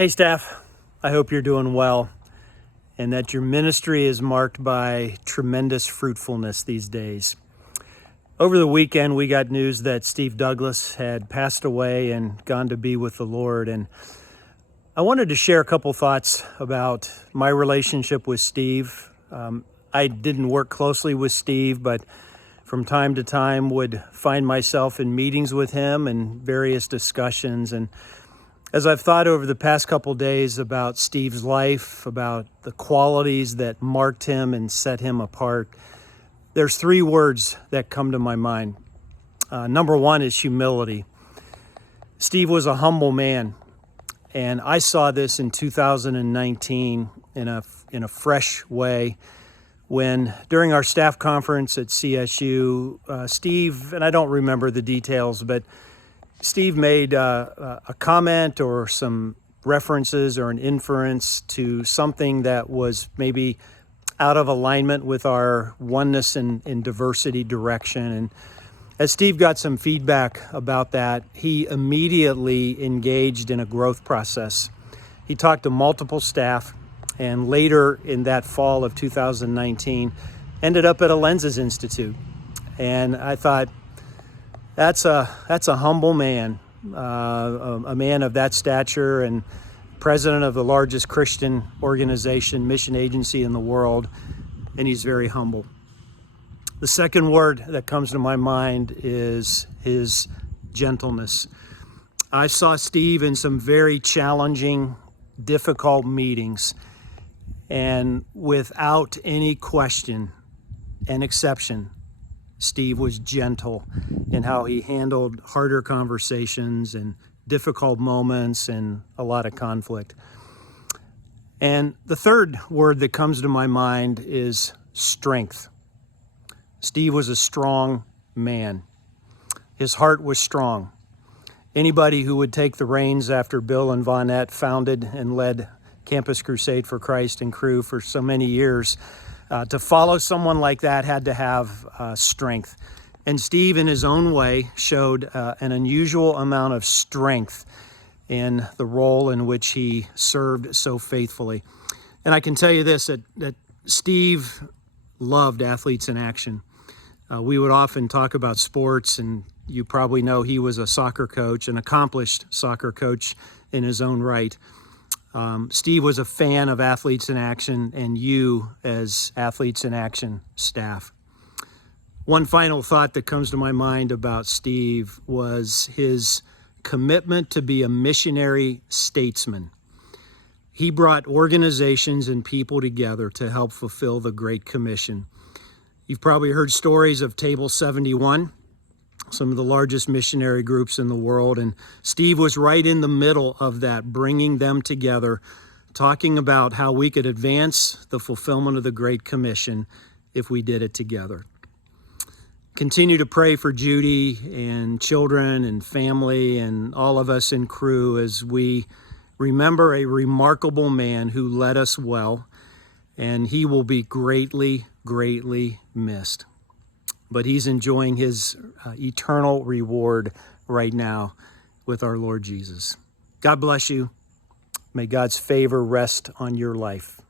Hey, staff. I hope you're doing well and that your ministry is marked by tremendous fruitfulness these days. Over the weekend, we got news that Steve Douglas had passed away and gone to be with the Lord. And I wanted to share a couple thoughts about my relationship with Steve. I didn't work closely with Steve, but from time to time would find myself in meetings with him and various discussions. And as I've thought over the past couple days about Steve's life, about the qualities that marked him and set him apart, there's three words that come to my mind. Number one is humility. Steve was a humble man, and I saw this in 2019 in a fresh way when during our staff conference at CSU, Steve, and I don't remember the details, but Steve made a comment or some references or an inference to something that was maybe out of alignment with our oneness and diversity direction. And as Steve got some feedback about that, he immediately engaged in a growth process. He talked to multiple staff, and later in that fall of 2019, ended up at a Lenses Institute. And I thought, that's a humble man, a man of that stature and president of the largest Christian organization, mission agency in the world, and he's very humble. The second word that comes to my mind is his gentleness. I saw Steve in some very challenging, difficult meetings, and without any question and exception, Steve was gentle in how he handled harder conversations and difficult moments and a lot of conflict. And the third word that comes to my mind is strength. Steve was a strong man. His heart was strong. Anybody who would take the reins after Bill and Vonette founded and led Campus Crusade for Christ and Cru for so many years, to follow someone like that had to have strength. And Steve, in his own way, showed an unusual amount of strength in the role in which he served so faithfully. And I can tell you this, that Steve loved Athletes in Action. We would often talk about sports, and you probably know he was a soccer coach, an accomplished soccer coach in his own right. Steve was a fan of Athletes in Action, and you as Athletes in Action staff. One final thought that comes to my mind about Steve was his commitment to be a missionary statesman. He brought organizations and people together to help fulfill the Great Commission. You've probably heard stories of Table 71, some of the largest missionary groups in the world, and Steve was right in the middle of that, bringing them together, talking about how we could advance the fulfillment of the Great Commission if we did it together. Continue to pray for Judy and children and family and all of us in Cru as we remember a remarkable man who led us well, and he will be greatly, greatly missed. But he's enjoying his eternal reward right now with our Lord Jesus. God bless you. May God's favor rest on your life.